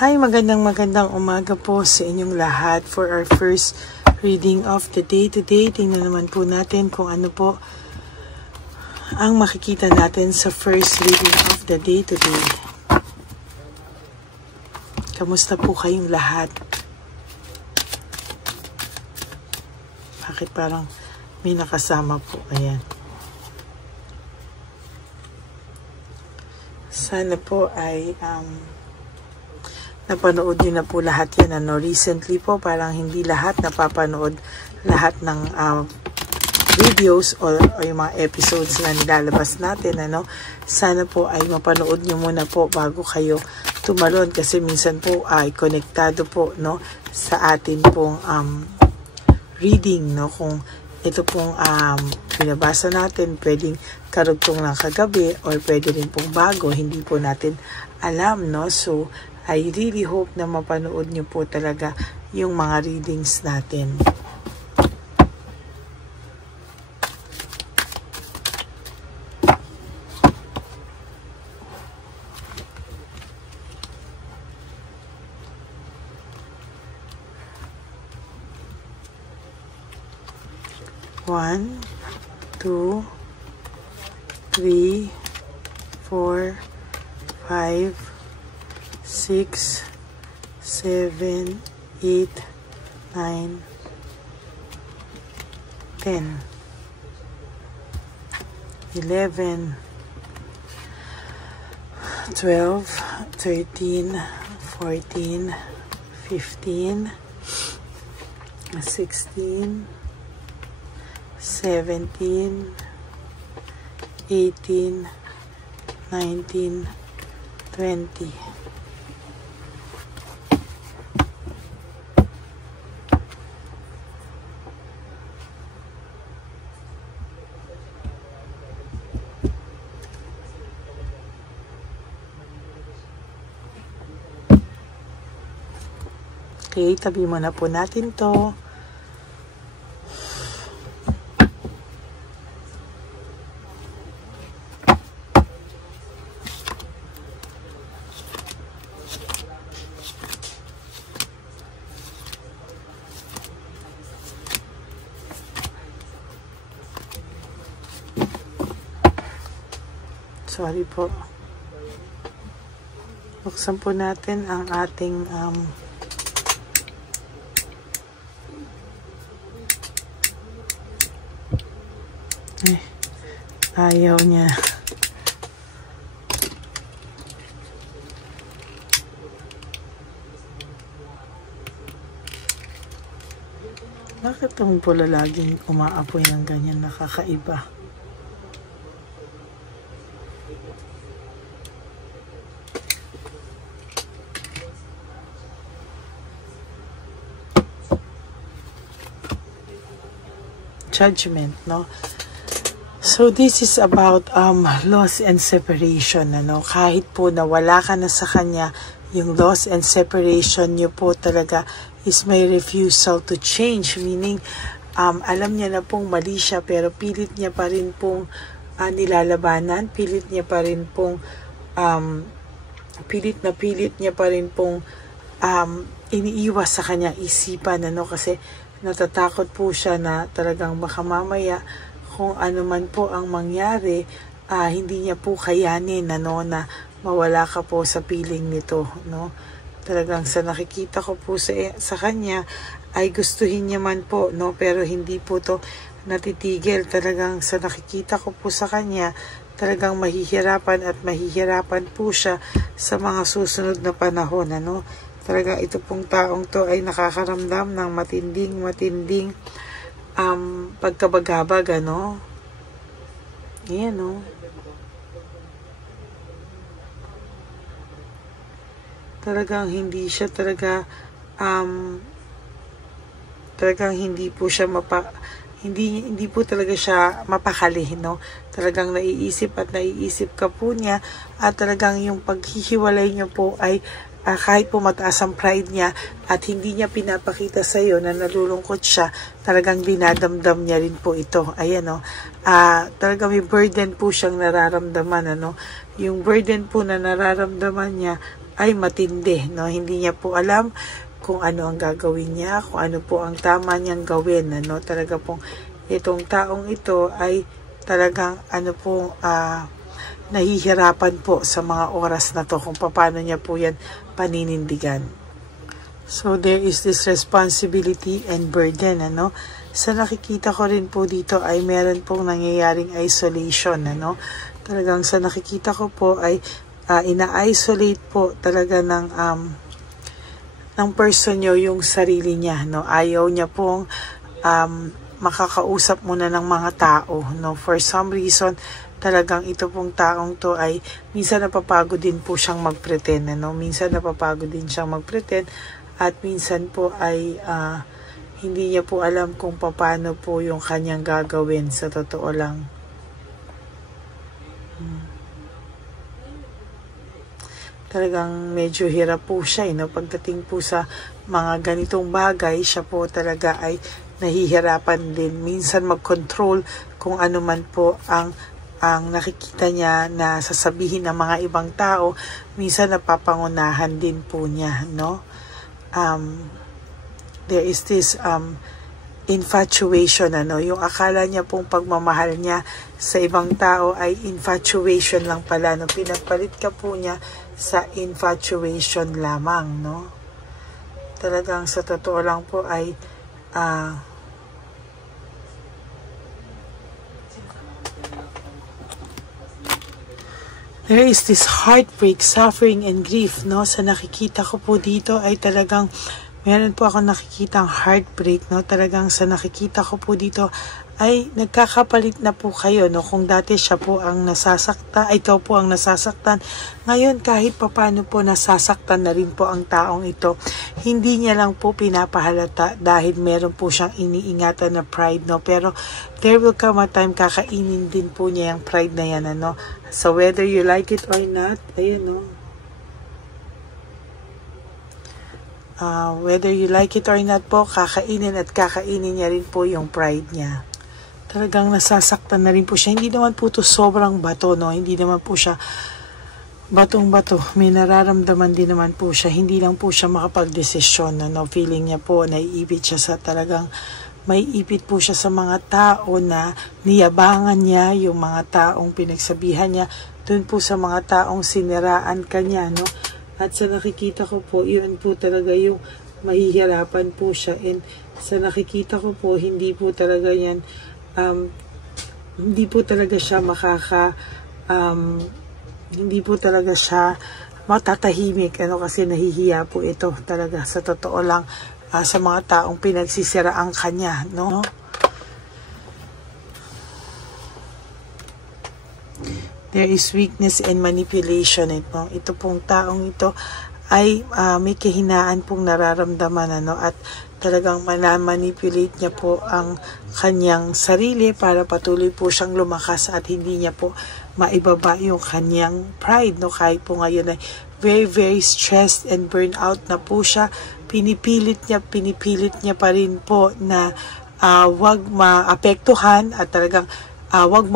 Hi, magandang umaga po sa inyong lahat for our first reading of the day today. Tingnan naman po natin kung ano po ang makikita natin sa first reading of the day today. Kamusta po kayong lahat? Bakit parang may nakasama po? Ayan. Sana po ay napanood nyo na po lahat yan. Recently po, parang hindi lahat napapanood lahat ng videos o yung mga episodes na nilalabas natin. Sana po ay mapanood nyo muna po bago kayo tumalon kasi minsan po ay konektado po sa atin pong reading. Kung ito pong binabasa natin, pwedeng karugtong ng kagabi or pwede rin pong bago, hindi po natin alam. So, I really hope na mapanood nyo po talaga yung mga readings natin. One, 2, 3, 4, 5, 6, 7, 8, 9, 10, 11, 12, 13, 14, 15, 16, 17, 18, 19, 20. Okay, tabi muna po natin to. Sorry po. Buksan po natin ang ating ayaw niya. Bakit itong pula laging umaapoy ng ganyan? Nakakaiba. Judgment, So this is about loss and separation. Kahit po nawala ka na sa kanya, yung loss and separation niyo po talaga is may refusal to change. Meaning, alam niya na pong mali siya pero pilit niya pa rin pong nilalabanan. Pilit niya pa rin pong pilit niya pa rin pong iniiwas sa kanya isipan. Kasi natatakot po siya na talagang baka mamaya kung ano man po ang mangyari, hindi niya po kayanin na mawala ka po sa piling nito. Talagang sa nakikita ko po sa kanya ay gustuhin niya man po, pero hindi po to natitigil. Talagang sa nakikita ko po sa kanya, talagang mahihirapan at mahihirapan po siya sa mga susunod na panahon. Talaga ito pong taong to ay nakakaramdam ng matinding pagkabagabag, Ayan, Talagang hindi siya talagang hindi po siya hindi po talaga siya mapakali, Talagang naiisip ka po niya at talagang yung paghihiwalay niyo po ay kahit po mataas ang pride niya at hindi niya pinapakita sa iyo na nalulungkot siya, talagang dinadamdam niya rin po ito. Ayan, talagang may burden po siyang nararamdaman. Yung burden po na nararamdaman niya ay matindi, no? Hindi niya po alam kung ano ang gagawin niya, kung ano po ang tama niyang gawin, ano? Talaga pong itong taong ito ay talagang nahihirapan po sa mga oras na to kung paano niya po yan paninindigan. So there is this responsibility and burden, ano? Sa nakikita ko rin po dito ay meron pong nangyayaring isolation, ano? Talagang sa nakikita ko po ay ina-isolate po talaga ng person nyo yung sarili niya, no? Ayaw niya pong makakausap muna ng mga tao, no? For some reason, talagang ito pong taong to ay minsan napapagod din po siyang mag-pretend, ano? Minsan napapagod din siyang mag-pretend at minsan po ay hindi niya po alam kung paano po yung kanyang gagawin sa totoo lang. Talagang medyo hirap po siya, no? Pagdating po sa mga ganitong bagay, siya po talaga ay nahihirapan din. Minsan mag-control kung ano man po ang nakikita niya na sasabihin ng mga ibang tao. Minsan napapangunahan din po niya, no? There is this infatuation, ano? Yung akala niya pong pagmamahal niya sa ibang tao ay infatuation lang pala, no? Pinagpalit ka po niya sa infatuation lamang, no? Talagang sa totoo lang po ay there is this heartbreak, suffering, and grief, no? Sa nakikita ko po dito ay talagang meron po ako nakikitang heartbreak, no? Talagang sa nakikita ko po dito ay nagkakapalit na po kayo, no? Kung dati siya po ang nasasaktan, ikaw po ang nasasaktan. Ngayon, kahit papano po nasasaktan na rin po ang taong ito. Hindi niya lang po pinapahalata dahil meron po siyang iniingatan na pride, no? Pero there will come a time kakainin din po niya yung pride na yan, ano? So whether you like it or not, ayun, no? Whether you like it or not po, kakainin at kakainin niya rin po yung pride niya. Talagang nasasaktan na rin po siya. Hindi naman po to sobrang bato, no? Hindi naman po siya batong-bato. May nararamdaman din naman po siya. Hindi lang po siya makapag-desisyon, no? Feeling niya po, naiipit siya sa talagang, may ipit po siya sa mga tao na niyabangan niya, yung mga taong pinagsabihan niya, dun po sa mga taong siniraan kanya, no? At sa nakikita ko po, yun po talaga yung mahihirapan po siya. And sa nakikita ko po, hindi po talaga yan, hindi po talaga siya hindi po talaga siya matatahimik, ano, kasi nahihiya po ito talaga sa totoo lang sa mga taong pinagsisiraan kanya, no? There is weakness and manipulation. Ito pong taong ito ay may kahinaan pong nararamdaman, ano, at talagang manipulate niya po ang kanyang sarili para patuloy po siyang lumakas at hindi niya po maibaba yung kanyang pride, no? Kahit po ngayon ay very, very stressed and burnt out na po siya, pinipilit niya pa rin po na wag maapektuhan at talagang wag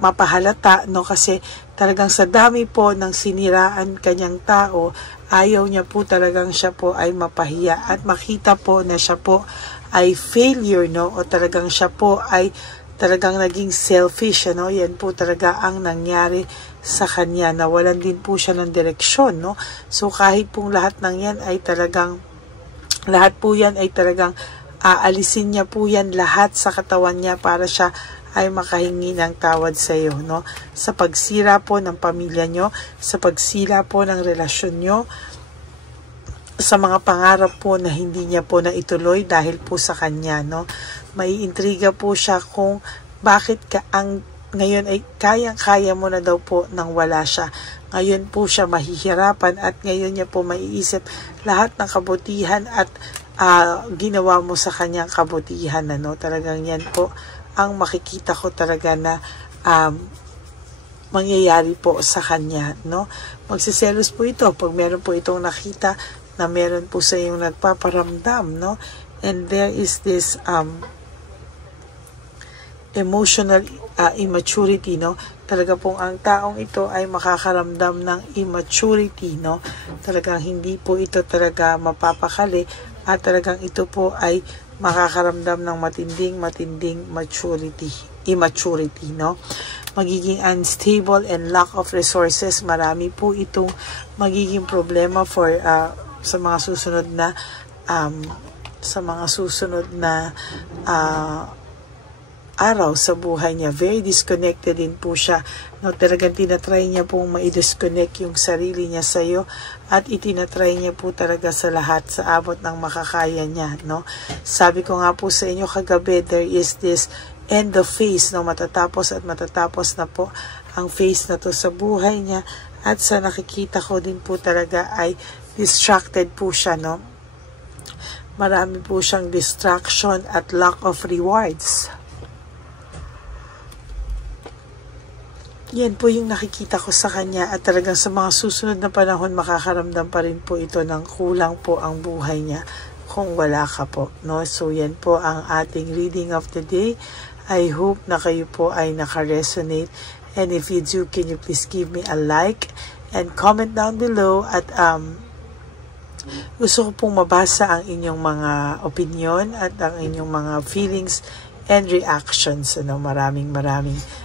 mapahalata, no? Kasi talagang sa dami po ng siniraan kanyang tao, ayaw niya po talagang siya po ay mapahiya at makita po na siya po ay failure, no? O talagang siya po ay talagang naging selfish, ano? Yan po talaga ang nangyari sa kanya. Nawalan din po siya ng direksyon, no? So kahit pong lahat ng yan ay talagang aalisin niya po yan lahat sa katawan niya para siya ay makahingi ng tawad sa iyo, no? Sa pagsira po ng pamilya nyo, sa pagsira po ng relasyon nyo, sa mga pangarap po na hindi niya po naituloy dahil po sa kanya, no? May intriga po siya kung bakit ngayon ay kaya mo na daw po nang wala siya. Ngayon po siya mahihirapan at ngayon niya po maiisip lahat ng kabutihan at ginawa mo sa kanyang kabutihan, ano? Talagang yan po ang makikita ko talaga na mangyayari po sa kanya, no? Magsiselos po ito pag meron po itong nakita na meron po sa iyong nagpaparamdam, no? And there is this emotional immaturity, no? talaga pong ang taong ito ay makakaramdam ng immaturity, no? Talagang hindi po ito talaga mapapakali at talagang ito po ay makakaramdam ng matinding immaturity, no? Magiging unstable and lack of resources. Marami po itong magiging problema for sa mga susunod na araw sa buhay niya. Very disconnected din po siya. No, talagang tinatry niya pong ma-disconnect yung sarili niya sa iyo at itinatry niya po talaga sa lahat sa abot ng makakaya niya. No? Sabi ko nga po sa inyo kagabi, there is this end of phase, no? Matatapos na po ang phase na to sa buhay niya at sa nakikita ko din po talaga ay distracted po siya. No? Marami po siyang distraction at lack of rewards. Yan po yung nakikita ko sa kanya at talagang sa mga susunod na panahon makakaramdam pa rin po ito ng kulang po ang buhay niya kung wala ka po. No? So yan po ang ating reading of the day. I hope na kayo po ay naka-resonate, and if you do, can you please give me a like and comment down below at gusto ko pong mabasa ang inyong mga opinion at ang inyong mga feelings and reactions. Maraming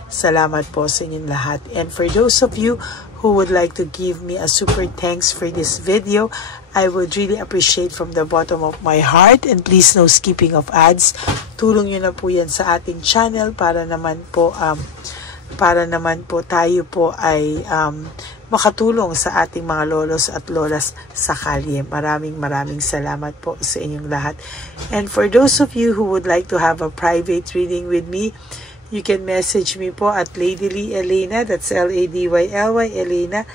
salamat po sa inyong lahat. And for those of you who would like to give me a super thanks for this video, I would really appreciate from the bottom of my heart, and please no skipping of ads. Tulong nyo na po yan sa ating channel para naman po tayo po ay makatulong sa ating mga lolos at lolas sa kalye. Maraming salamat po sa inyong lahat. And for those of you who would like to have a private reading with me, you can message me po at Lady Lee Elena, that's Ladyly Elena.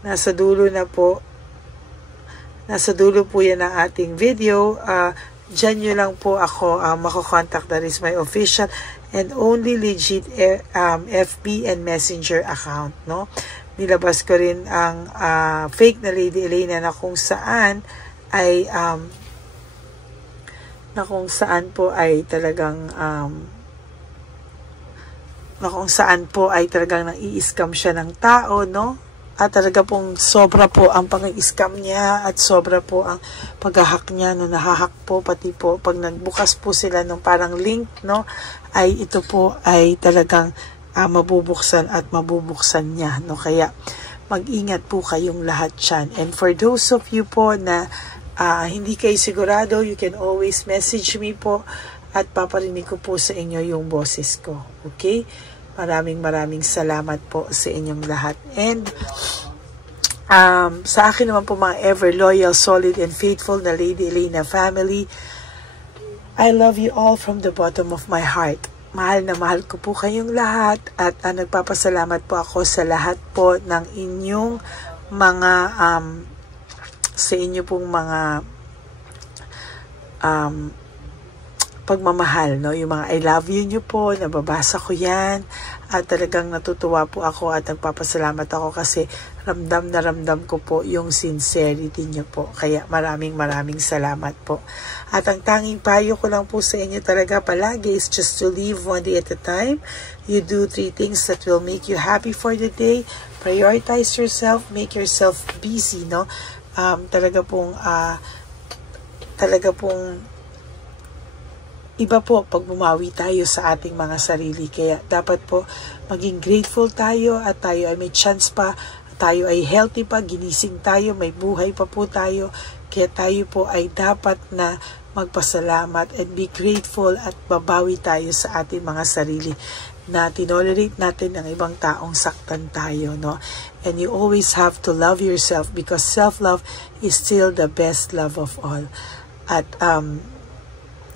Nasa dulo po yan ang ating video. Diyan nyo lang po ako makakontakt. That is my official and only legit FB and Messenger account. No? Nilabas ko rin ang fake na Lady Elena na kung saan talagang nang-i-scam siya ng tao, no? At talaga pong sobra po ang pang-i-scam niya at sobra po ang pag-hack niya, no? Nahahack po, pati po pag nagbukas po sila ng parang link, no? Ay ito po ay talagang mabubuksan niya, no? Kaya mag-ingat po kayong lahat dyan. And for those of you po na hindi kayo sigurado, you can always message me po at paparinig ko po sa inyo yung boses ko. Okay? Maraming salamat po sa inyong lahat. And sa akin naman po mga ever loyal, solid, and faithful na Lady Elena family, I love you all from the bottom of my heart. Mahal na mahal ko po kayong lahat at nagpapasalamat po ako sa lahat po ng inyong mga sa inyo pong mga pagmamahal, no? Yung mga I love you nyo po, nababasa ko yan at talagang natutuwa po ako at nagpapasalamat ako kasi ramdam na ramdam ko po yung sincerity nyo po. Kaya maraming salamat po. At ang tanging payo ko lang po sa inyo talaga palagi is just to live one day at a time. You do 3 things that will make you happy for the day. Prioritize yourself, make yourself busy, no? Talaga pong iba po pag bumawi tayo sa ating mga sarili. Kaya dapat po maging grateful tayo at tayo ay may chance pa, tayo ay healthy pa, ginising tayo, may buhay pa po tayo. Kaya tayo po ay dapat na magpasalamat and be grateful at babawi tayo sa ating mga sarili na tinolerate natin ng ibang taong saktan tayo, no? And you always have to love yourself because self-love is still the best love of all. At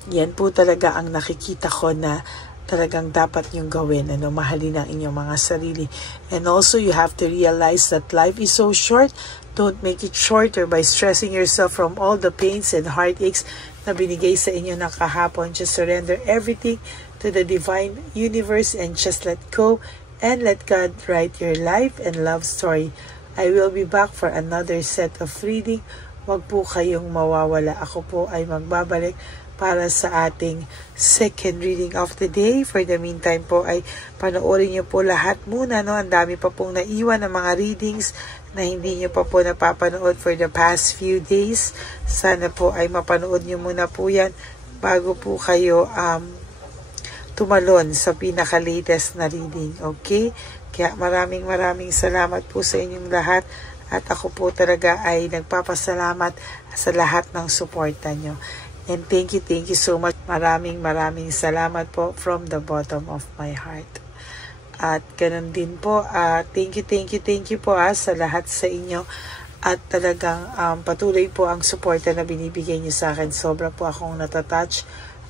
yan po talaga ang nakikita ko na talagang dapat nyong gawin, mahalin ang inyong mga sarili. And also, you have to realize that life is so short. Don't make it shorter by stressing yourself from all the pains and heartaches na binigay sa inyo ng kahapon. Just surrender everything to the divine universe and just let go and let God write your life and love story. I will be back for another set of reading. Wag po kayong mawawala. Ako po ay magbabalik para sa ating second reading of the day. For the meantime po ay panoorin niyo po lahat muna, no? Ang dami pa pong naiwan ng mga readings na hindi niyo pa po napapanood for the past few days. Sana po ay mapanood niyo muna po yan bago po kayo tumalon sa pinaka-latest na reading. Okay? Kaya maraming salamat po sa inyong lahat. At ako po talaga ay nagpapasalamat sa lahat ng suporta nyo. And thank you so much. Maraming salamat po from the bottom of my heart. At ganun din po, thank you po sa lahat sa inyo. At talagang patuloy po ang suporta na binibigay niyo sa akin. Sobra po akong natatouch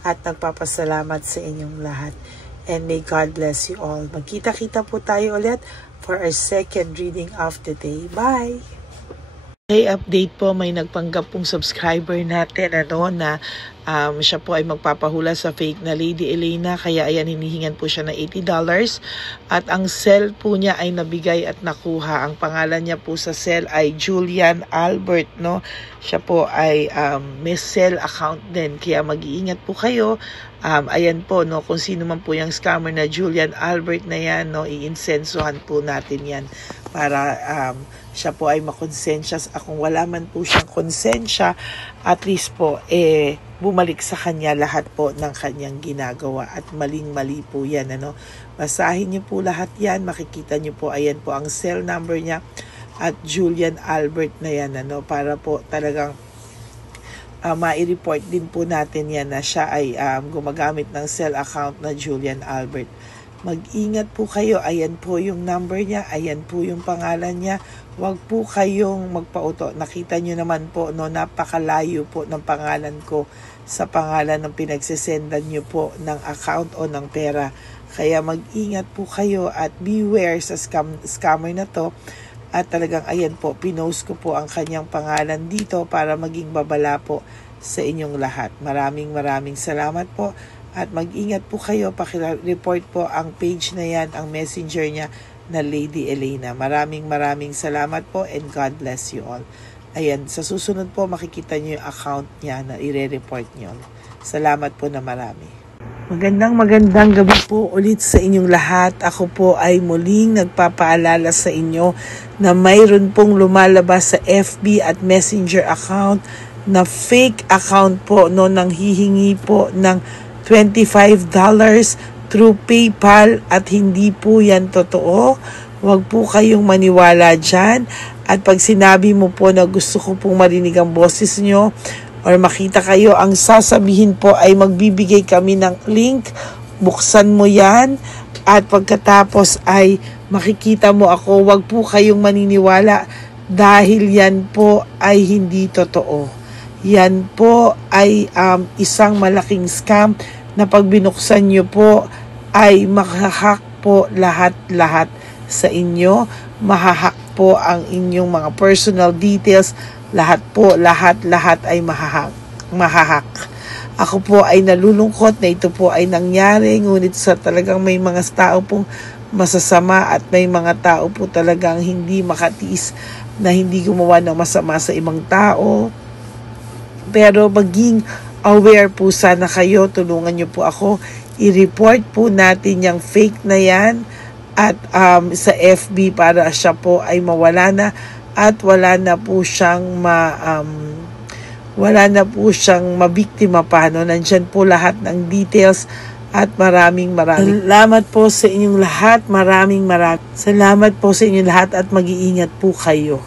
at nagpapasalamat sa inyong lahat. And may God bless you all. Magkita-kita po tayo ulit for our second reading of the day. Bye! Okay, update po, may nagpanggap pong subscriber natin na siya po ay magpapahula sa fake na Lady Elena, kaya ayan, hinihingan po siya ng $80 at ang cell po niya ay nabigay at nakuha. Ang pangalan niya po sa cell ay Julian Albert, no? Siya po ay may cell account din, kaya mag-iingat po kayo. Ayan po, no, kung sino man po yung scammer na Julian Albert na yan, no, iinsensuhan po natin yan para siya po ay makonsensya. Kung wala man po siyang konsensya, at least po bumalik sa kanya lahat po ng kanyang ginagawa, at maling-mali po yan, ano. Basahin niyo po lahat yan, makikita niyo po, ayan po ang cell number niya at Julian Albert na yan, ano, para po talagang ma-report din po natin yan na siya ay gumagamit ng cell account na Julian Albert. Mag-ingat po kayo. Ayan po yung number niya. Ayan po yung pangalan niya. Huwag po kayong magpauto. Nakita nyo naman po, no, napakalayo po ng pangalan ko sa pangalan ng pinagsisendan nyo po ng account o ng pera. Kaya mag-ingat po kayo at beware sa scammer na to. At talagang ayan po, pinost ko po ang kanyang pangalan dito para maging babala po sa inyong lahat. Maraming salamat po. At mag-ingat po kayo, pakireport po ang page na yan, ang messenger niya na Lady Elena. Maraming salamat po and God bless you all. Ayan, sa susunod po makikita niyo yung account niya na i-report niyo. Salamat po na marami. Magandang gabi po ulit sa inyong lahat. Ako po ay muling nagpapaalala sa inyo na mayroon pong lumalabas sa FB at Messenger account na fake account po, no, nang hihingi po ng $25 through PayPal at hindi po yan totoo. Huwag po kayong maniwala dyan. At pag sinabi mo po na gusto ko pong marinig ang boses nyo or makita kayo, ang sasabihin po ay magbibigay kami ng link. Buksan mo yan at pagkatapos ay makikita mo ako. Huwag po kayong maniniwala dahil yan po ay hindi totoo. Yan po ay isang malaking scam na pag binuksan nyo po ay mahahack po lahat sa inyo. Mahahack po ang inyong mga personal details. Lahat ay mahahack. Ako po ay nalulungkot na ito po ay nangyari. Ngunit sa talagang may mga tao pong masasama at may mga tao po talagang hindi makatiis na hindi gumawa ng masama sa ibang tao. Pero maging aware po sana kayo. Tulungan nyo po ako. I-report po natin yung fake na yan at sa FB para siya po ay mawala na at wala na po siyang mabiktima pa, no? Nandyan po lahat ng details at maraming salamat po sa inyong lahat. Maraming salamat po sa inyong lahat at mag-iingat po kayo.